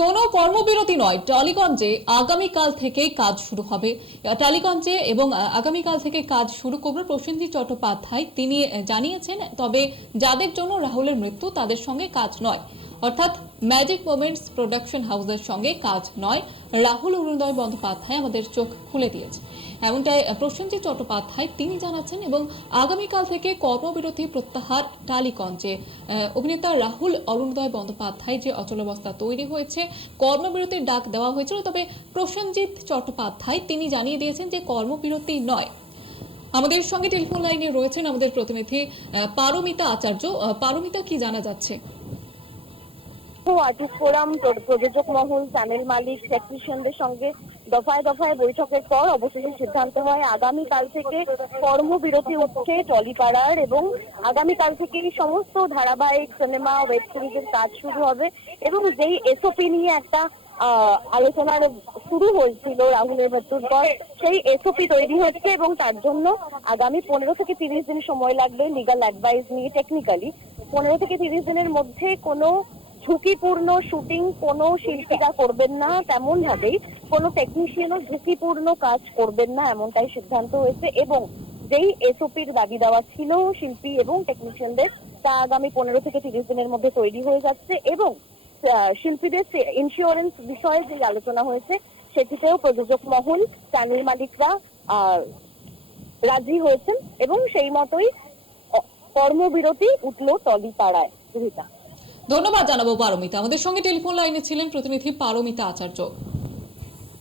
কোনো কর্মবিরতি নয়, টালিগঞ্জে আগামীকাল থেকেই কাজ শুরু হবে। টালিগঞ্জে এবং আগামীকাল থেকে কাজ শুরু করবে প্রসেনজিৎ চট্টোপাধ্যায়। তিনি জানিয়েছেন, তবে যাদের জন্য রাহুলের মৃত্যু তাদের সঙ্গে কাজ নয়, অর্থাৎ ম্যাজিক মোমেন্টস প্রোডাকশন হাউসের সঙ্গে কাজ নয়। রাহুল অরুণোদয় বন্দ্যোপাধ্যায় আমাদের চোখ খুলে দিয়েছে, এমনটাই প্রসেনজিৎ চট্টোপাধ্যায় তিনি জানাচ্ছেন। এবং আগামীকাল থেকে কর্মবিরতি প্রত্যাহার টালিগঞ্জে। অভিনেতা রাহুল অরুণোদয় বন্দ্যোপাধ্যায় যে অচলাবস্থা তৈরি হয়েছে, কর্মবিরতির ডাক দেওয়া হয়েছিল, তবে প্রসেনজিৎ চট্টোপাধ্যায় তিনি জানিয়ে দিয়েছেন যে কর্মবিরতি নয়। আমাদের সঙ্গে টেলিফোন লাইনে রয়েছেন আমাদের প্রতিনিধি পারমিতা আচার্য। পারমিতা, কি জানা যাচ্ছে? আর্টিস্ট ফোরাম, প্রযোজক মহল, চ্যানেল মালিক, টেকনিশিয়ানদের সঙ্গে দফায় দফায় বৈঠকের পর অবশেষে সিদ্ধান্ত হয় আগামীকাল থেকে কর্মবিরতি উঠছে টলিপাড়ার, এবং আগামীকাল থেকে সমস্ত ধারাবাহিক সিনেমা, ওয়েব সিরিজের কাজ শুরু হবে। এবং যেই এসওপি নিয়ে একটা আলোচনার শুরু হয়েছিল রাহুলের মৃত্যুর পর, সেই এসওপি তৈরি হচ্ছে এবং তার জন্য আগামী 15 থেকে 30 দিন সময় লাগবে লিগাল অ্যাডভাইস নিয়ে। টেকনিক্যালি 15 থেকে 30 দিনের মধ্যে কোনো ঝুঁকিপূর্ণ শুটিং কোনো শিল্পীরা করবেন না, তেমন ভাবেই কোনো টেকনিশিয়ানও ঝুঁকিপূর্ণ কাজ করবেন না, এমনটাই সিদ্ধান্ত হয়েছে। এবং যেই এসওপির দাবি দেওয়া ছিল শিল্পী এবং টেকনিশিয়ানদের, তা আগামী 15 থেকে 30 দিনের মধ্যে তৈরি হয়ে যাচ্ছে। এবং শিল্পীদের ইন্স্যুরেন্স বিষয়ে যে আলোচনা হয়েছে, সেটিতেও প্রযোজক মহল, চ্যানেল মালিকরা রাজি হয়েছেন এবং সেই মতোই কর্মবিরতি উঠল টলিপাড়ায়। ধন্যবাদ জানাবো পারমিতা। আমাদের সঙ্গে টেলিফোন লাইনে ছিলেন প্রতিনিধি পারমিতা আচার্য।